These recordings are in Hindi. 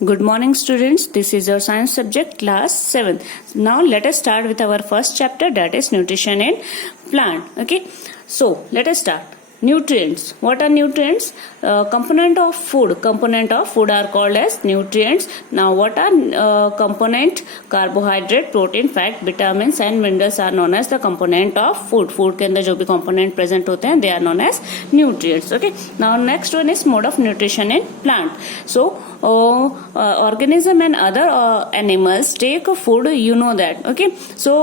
Good morning, students. This is your science subject, class 7th. Now, let us start with our first chapter, that is nutrition in plant. Okay. So, let us start. Nutrients. What are nutrients? Component of food. Component of food are called as nutrients. Now, what are component? Carbohydrate, protein, fat, vitamins and minerals are known as the component of food. Food के अंदर जो भी component present होते हैं, they are known as nutrients. Okay. Now, next one is mode of nutrition in plant. So, organism and other animals take food, you know that. Okay. So,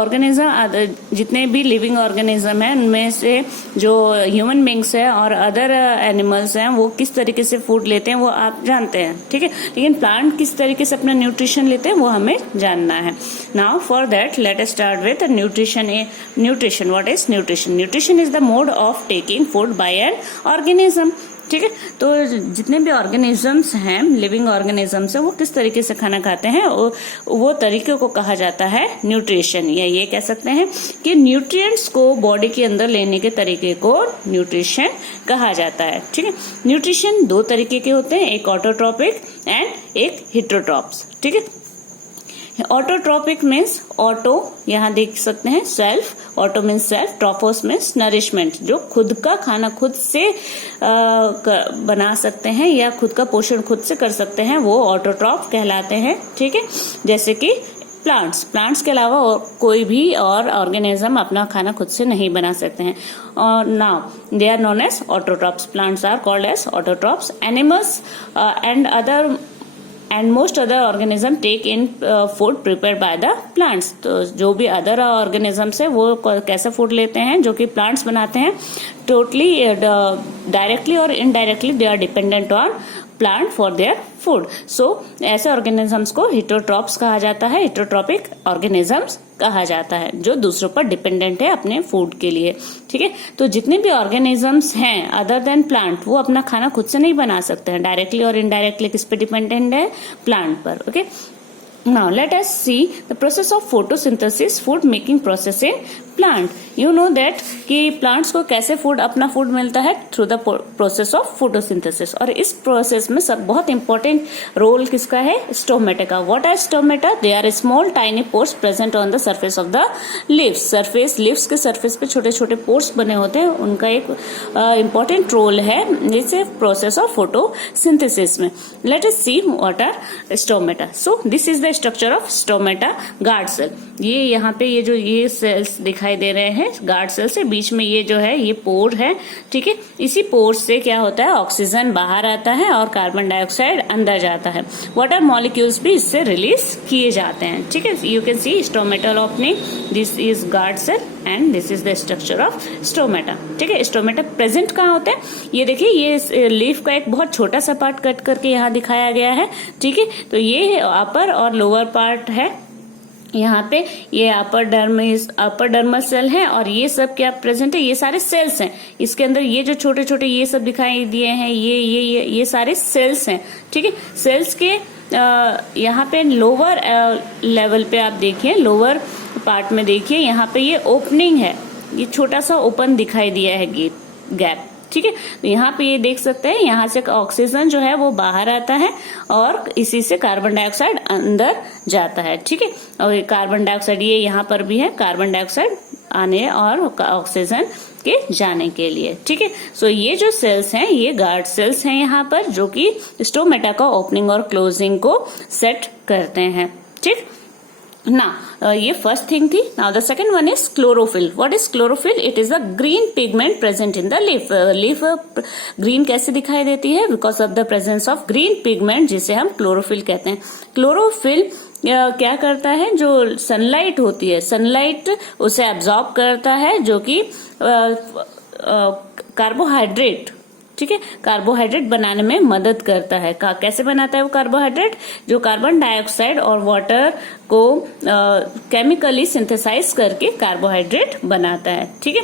organism, जितने भी living organism है उनमें से जो ह्यूमन बींग्स है और अदर एनिमल्स हैं वो किस तरीके से फूड लेते हैं वो आप जानते हैं, ठीक है. लेकिन प्लांट किस तरीके से अपना न्यूट्रिशन लेते हैं वो हमें जानना है. Now for that let us start with nutrition. What is nutrition? Nutrition is the mode of taking food by an organism. ठीक है. तो जितने भी ऑर्गेनिजम्स हैं, लिविंग ऑर्गेनिजम्स हैं, वो किस तरीके से खाना खाते हैं वो तरीके को कहा जाता है न्यूट्रिशन. या ये कह सकते हैं कि न्यूट्रिएंट्स को बॉडी के अंदर लेने के तरीके को न्यूट्रिशन कहा जाता है. ठीक है. न्यूट्रिशन दो तरीके के होते हैं, एक ऑटोट्रॉपिक एंड एक हिट्रोट्रॉप्स. ठीक है. ऑटोट्रॉपिक मीन्स ऑटो, यहाँ देख सकते हैं self, auto means self, trophos means nourishment, जो खुद का खाना खुद से बना सकते हैं या खुद का पोषण खुद से कर सकते हैं, वो ऑटोट्रॉप कहलाते हैं. ठीक है. जैसे कि प्लांट्स के अलावा कोई भी और ऑर्गेनिज्म अपना खाना खुद से नहीं बना सकते हैं. और now they are known as autotrophs. Plants are called as autotrophs. Animals and most other organism take in food prepared by the plants. तो जो भी अदर ऑर्गेनिजम्स है वो कैसे फूड लेते हैं जो कि प्लांट्स बनाते हैं. टोटली डायरेक्टली और indirectly they are dependent on plant for their food. So ऐसे ऑर्गेनिजम्स को हिट्रोट्रॉप्स कहा जाता है, हिट्रोट्रॉपिक ऑर्गेनिजम्स कहा जाता है, जो दूसरों पर डिपेंडेंट है अपने फूड के लिए. ठीक है. तो जितने भी ऑर्गेनिजम्स हैं अदर देन प्लांट, वो अपना खाना खुद से नहीं बना सकते हैं. डायरेक्टली और इनडायरेक्टली किस पे डिपेंडेंट है? प्लांट पर. Okay. Now let us see the process of photosynthesis, food making process in plant. You know that कि plants को कैसे food अपना food मिलता है? Through the process of photosynthesis. और इस process में सब बहुत important role किसका है? Stomata का. What are stomata? They are small tiny pores present on the surface of the leaves. Leaves के surface पे छोटे छोटे pores बने होते हैं, उनका एक important role है इस process of photosynthesis में. Let us see what are stomata. So this is the structure of stomata. Guard cell. ये यहाँ पे ये जो ये सेल्स दिखाई दे रहे हैं गार्ड सेल से, बीच में ये जो है ये पोर है. ठीक है. इसी पोर से क्या होता है? ऑक्सीजन बाहर आता है और कार्बन डाइऑक्साइड अंदर जाता है. वाटर मॉलिक्यूल्स भी इससे रिलीज किए जाते हैं. ठीक है. You can see stomatal opening. This is guard cell and this is the structure of stomata. ठीक है. स्टोमेटा प्रेजेंट कहाँ होता है? ये देखिए, ये लीफ का एक बहुत छोटा सा पार्ट कट करके यहाँ दिखाया गया है. ठीक है. तो ये अपर और लोअर पार्ट है. यहाँ पे ये अपर डर्मल सेल है और ये सब क्या प्रेजेंट है? ये सारे सेल्स हैं. इसके अंदर ये जो छोटे छोटे ये सब दिखाई दिए हैं, ये सारे सेल्स हैं. ठीक है. सेल्स के यहाँ पे लोअर लेवल पे आप देखिए, लोअर पार्ट में देखिए, यहाँ पे ये ओपनिंग है, ये छोटा सा ओपन दिखाई दिया है गैप. ठीक है. तो यहाँ पे ये देख सकते हैं, यहाँ से ऑक्सीजन जो है वो बाहर आता है और इसी से कार्बन डाइऑक्साइड अंदर जाता है. ठीक है. और कार्बन डाइऑक्साइड ये यहाँ पर भी है, कार्बन डाइऑक्साइड आने और ऑक्सीजन के जाने के लिए. ठीक है. सो ये जो सेल्स हैं ये गार्ड सेल्स हैं यहाँ पर, जो कि स्टोमेटा का ओपनिंग और क्लोजिंग को सेट करते हैं. ठीक. Now, ये first thing थी. Now the second one is chlorophyll. What is chlorophyll? It is a green pigment present in the leaf. Leaf green कैसे दिखाई देती है? Because of the presence of green pigment, जिसे हम chlorophyll कहते हैं. Chlorophyll क्या करता है? जो सनलाइट होती है, सनलाइट उसे एब्जॉर्ब करता है, जो कि कार्बोहाइड्रेट. ठीक है. कार्बोहाइड्रेट बनाने में मदद करता है. कैसे बनाता है वो कार्बोहाइड्रेट? जो कार्बन डाइऑक्साइड और वाटर को केमिकली सिंथेसाइज करके कार्बोहाइड्रेट बनाता है. ठीक है.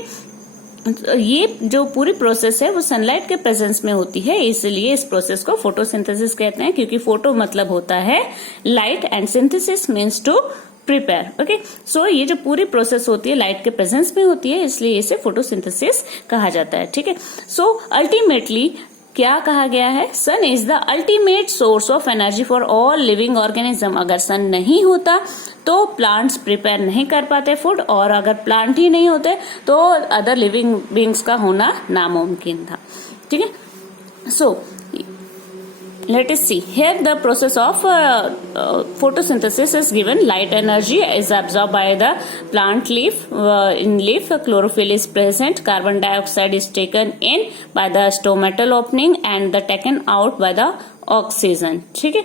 ये जो पूरी प्रोसेस है वो सनलाइट के प्रेजेंस में होती है, इसलिए इस प्रोसेस को फोटोसिंथेसिस कहते हैं, क्योंकि फोटो मतलब होता है light and synthesis means to prepare. Okay. So ये जो पूरी प्रोसेस होती है लाइट के प्रेजेंस में होती है, इसलिए इसे फोटोसिंथेसिस कहा जाता है. ठीक है. सो अल्टीमेटली क्या कहा गया है? Sun is the ultimate source of energy for all living organism. अगर सन नहीं होता तो प्लांट्स प्रिपेयर नहीं कर पाते फूड, और अगर प्लांट ही नहीं होते तो अदर लिविंग बींग्स का होना नामुमकिन था। ठीक है, सो let us see here the process of photosynthesis is given. Light energy is absorbed by the plant leaf. In leaf chlorophyll is present, carbon dioxide is taken in by the stomatal opening and the taken out by the oxygen. ठीक है,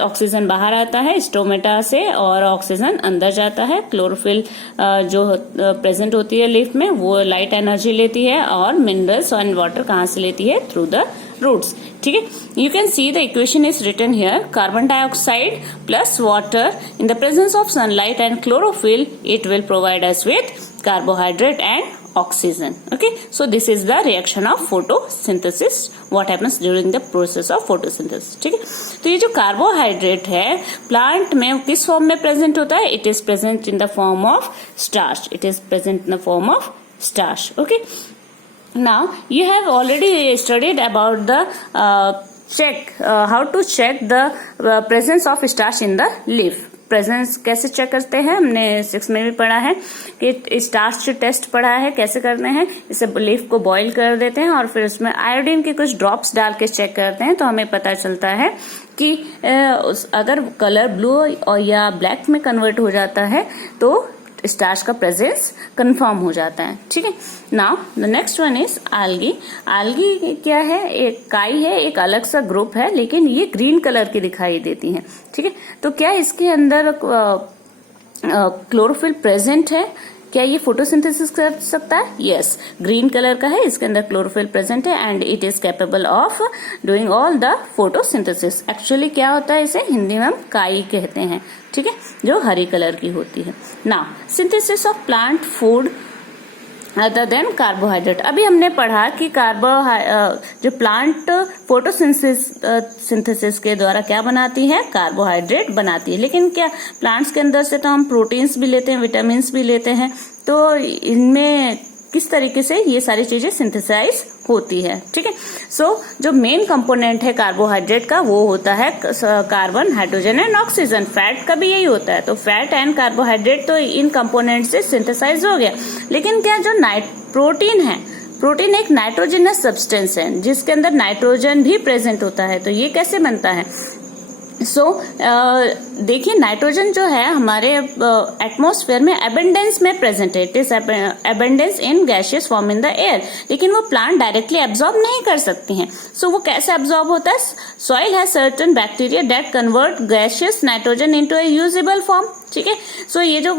ऑक्सीजन बाहर आता है स्टोमेटा से और ऑक्सीजन अंदर जाता है। क्लोरोफिल जो प्रेजेंट होती है लीफ में वो लाइट एनर्जी लेती है, और मिनरल्स एंड वाटर कहाँ से लेती है? Through the roots. ठीक है, you can see the equation is written here, carbon dioxide plus water in the presence of sunlight and chlorophyll, it will provide us with carbohydrate and oxygen. Okay, so this is the reaction of photosynthesis, what happens during the process of photosynthesis. ठीक है, तो ये जो कार्बोहाइड्रेट है प्लांट में किस फॉर्म में प्रेजेंट होता है? It is present in the form of starch. It is present in the form of starch. Okay, now you have already studied about the how to check the presence of starch in the leaf. Presence कैसे चेक करते हैं? हमने 6 में भी पढ़ा है कि स्टार्च टेस्ट पढ़ा है कैसे करते हैं। इसे लीफ को बॉईल कर देते हैं और फिर उसमें आयोडीन के कुछ ड्रॉप्स डाल के चेक करते हैं, तो हमें पता चलता है कि अगर कलर ब्लू और या ब्लैक में कन्वर्ट हो जाता है तो स्टार्च का प्रेजेंस कंफर्म हो जाता है। ठीक है, now the next one is algae. algae क्या है? एक काई है, एक अलग सा ग्रुप है, लेकिन ये ग्रीन कलर की दिखाई देती है। ठीक है, तो क्या इसके अंदर क्लोरोफिल प्रेजेंट है? क्या ये फोटोसिंथेसिस कर सकता है? यस, ग्रीन कलर का है, इसके अंदर क्लोरोफिल प्रेजेंट है and it is capable of doing all the photosynthesis. Actually क्या होता है, इसे हिंदी में हम काई कहते हैं। ठीक है, जो हरी कलर की होती है। Now synthesis of plant food other than carbohydrate. अभी हमने पढ़ा कि जो प्लांट फोटोसिंथेसिस के द्वारा क्या बनाती है? कार्बोहाइड्रेट बनाती है। लेकिन क्या प्लांट्स के अंदर से तो हम प्रोटीन्स भी लेते हैं, विटामिन भी लेते हैं, तो इनमें किस तरीके से ये सारी चीजें सिंथेसाइज होती है? ठीक है, सो जो मेन कंपोनेंट है कार्बोहाइड्रेट का वो होता है carbon, hydrogen and oxygen. Fat का भी यही होता है, तो फैट एंड कार्बोहाइड्रेट तो इन कंपोनेंट से सिंथेसाइज हो गया। लेकिन क्या जो प्रोटीन है, प्रोटीन एक नाइट्रोजनस सब्सटेंस है जिसके अंदर नाइट्रोजन भी प्रेजेंट होता है, तो ये कैसे बनता है? देखिए नाइट्रोजन जो है हमारे एटमॉस्फेयर में एबंडेंस में प्रेजेंट है। It is abundance in gaseous form in the air, लेकिन वो प्लांट डायरेक्टली एब्जॉर्ब नहीं कर सकती हैं। वो कैसे एब्जॉर्ब होता है? Soil has certain bacteria that convert gaseous nitrogen into A usable form. ठीक है, ये जो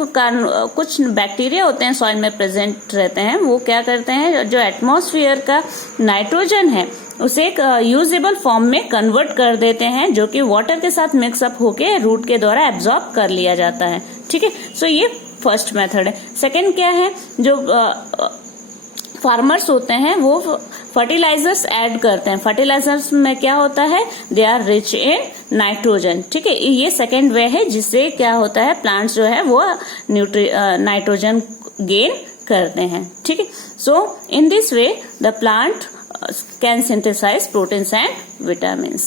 कुछ बैक्टीरिया होते हैं सॉइल में प्रेजेंट रहते हैं, वो क्या करते हैं, जो एटमॉस्फेयर का नाइट्रोजन है उसे एक यूजेबल फॉर्म में कन्वर्ट कर देते हैं, जो कि वाटर के साथ मिक्सअप होके रूट के द्वारा एब्जॉर्ब कर लिया जाता है। ठीक है, ये फर्स्ट मेथड है। सेकंड क्या है, जो फार्मर्स होते हैं वो फर्टिलाइजर्स ऐड करते हैं। फर्टिलाइजर्स में क्या होता है? They are rich in nitrogen. ठीक है, ये सेकंड वे है जिससे क्या होता है, प्लांट्स जो है वो नाइट्रोजन गेन करते हैं। ठीक है, in this way the plant can synthesize proteins and vitamins.